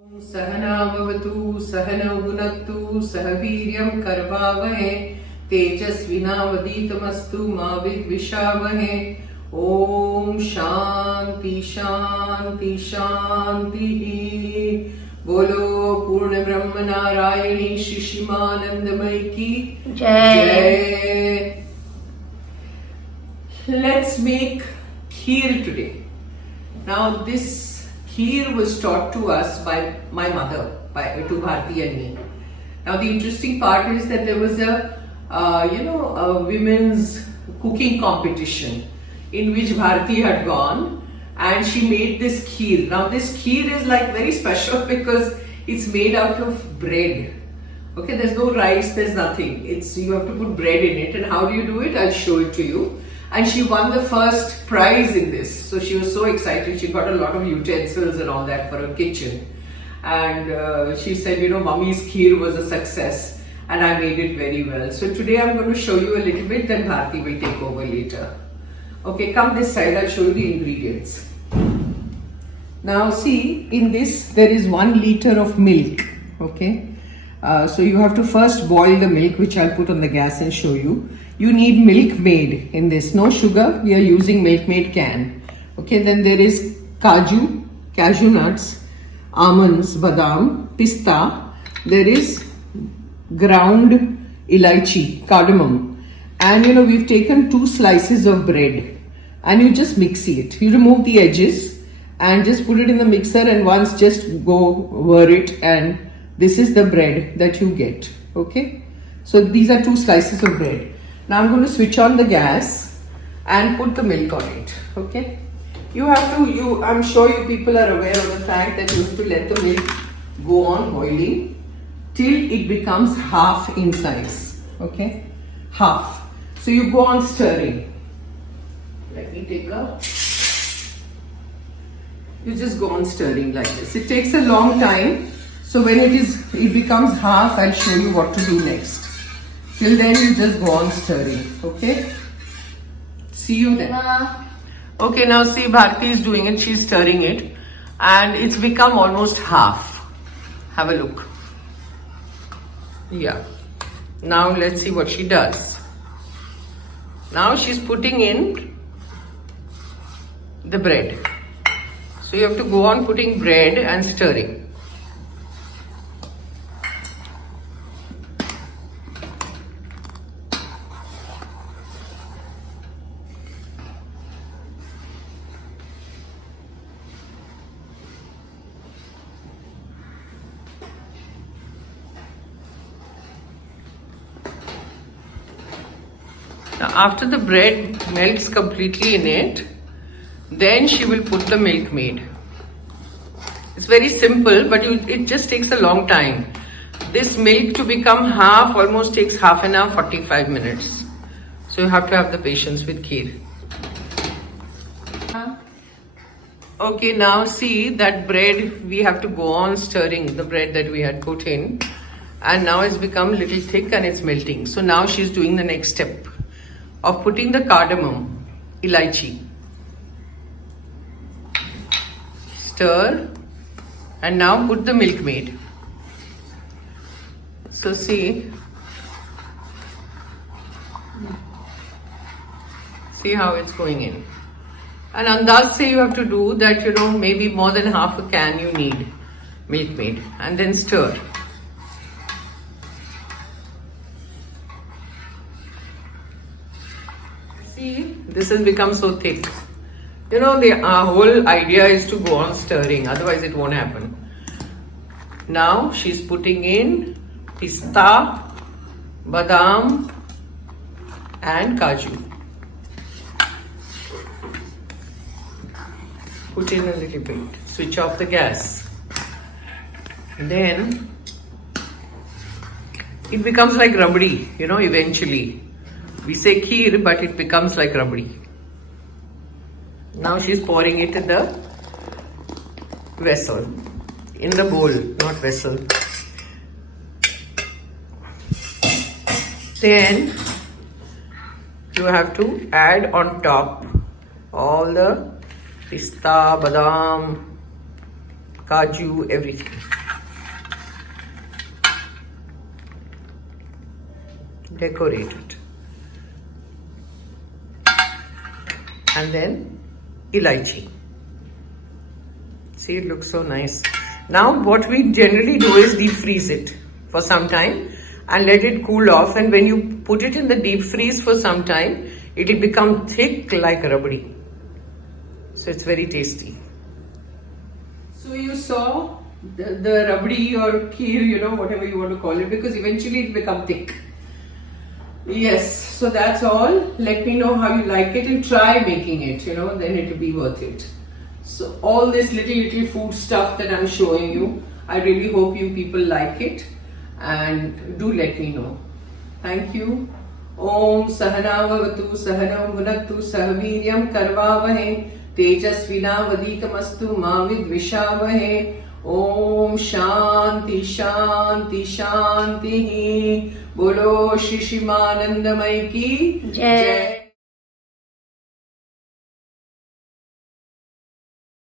सहना भवतु सहनौ भुनक्तु सह वीर्यं करवावहै तेजस्विनावधीतमस्तु मा विद्विषावहै ओम शांति शांति शांतिः बोलो पूर्ण ब्रह्म नारायणी श्री शिमानंदमयी की जय. Let's make kheer today. Now this Kheer was taught to us by my mother, to Bharti and me. Now the interesting part is that there was a women's cooking competition in which Bharti had gone, and she made this kheer. Now this kheer is like very special because it's made out of bread. Okay, there's no rice, there's nothing. You have to put bread in it. And how do you do it? I'll show it to you. And she won the first prize in this. So she was so excited. She got a lot of utensils and all that for her kitchen. And she said, Mummy's kheer was a success. And I made it very well. So today I'm going to show you a little bit. Then Bharti will take over later. Okay, come this side. I'll show you the ingredients. Now see, in this there is 1 liter of milk. Okay. So you have to first boil the milk, which I'll put on the gas and show you. You need milkmaid in this. No sugar. We are using milkmaid can. Okay. Then there is cashewnuts, almonds, badam, pista. There is ground elaichi, cardamom. And we've taken 2 slices of bread. And you just mix it. You remove the edges and just put it in the mixer, and once just go whir it, and this is the bread that you get. Okay. So these are 2 slices of bread. Now I'm going to switch on the gas and put the milk on it. Okay. I'm sure you people are aware of the fact that you have to let the milk go on boiling till it becomes half in size. Okay. Half. So you go on stirring. Let me take you just go on stirring like this. It takes a long time. So when it becomes half, I'll show you what to do next. Till then, you just go on stirring. Okay? See you then. Okay, now see, Bharti is doing it. She's stirring it. And it's become almost half. Have a look. Yeah. Now let's see what she does. Now she's putting in the bread. So you have to go on putting bread and stirring. Now after the bread melts completely in it, then she will put the milkmaid. It's very simple, but it just takes a long time. This milk to become half almost takes half an hour, 45 minutes. So you have to have the patience with kheer. Okay, now see that bread, we have to go on stirring the bread that we had put in. And now it's become a little thick and it's melting. So now she's doing the next step of putting the cardamom, elaichi. Stir, and now put the milkmaid. So see how it's going in. And andaz se you have to do that, maybe more than half a can you need milkmaid, and then stir. See, this has become so thick. The whole idea is to go on stirring, otherwise it won't happen. Now she's putting in pista, badam and cashew. Put in a little bit. Switch off the gas. Then it becomes like rabadi, eventually. We say kheer, but it becomes like rabadi. Now she's pouring it in the vessel. In the bowl, not vessel. Then you have to add on top all the pista, badam, kaju, everything. Decorate it. And then elaichi. See, it looks so nice. Now what we generally do is deep freeze it for some time and let it cool off, and when you put it in the deep freeze for some time, it will become thick like rabadi. So it's very tasty. So you saw the rabadi or kheer, you know, whatever you want to call it, because eventually it become thick. Yes, so that's all. Let me know how you like it and try making it, you know, then it will be worth it. So all this little food stuff that I'm showing you, I really hope you people like it, and do let me know. Thank you. Om Sahana Vavatu Sahanam Bhunaktu Sahaviryam Karvavahe Tejasvinavaditamastu Mavid Vishavahe. Om Shanti Shanti Shanti. Bolo Shri Shimanandamai ki Jai.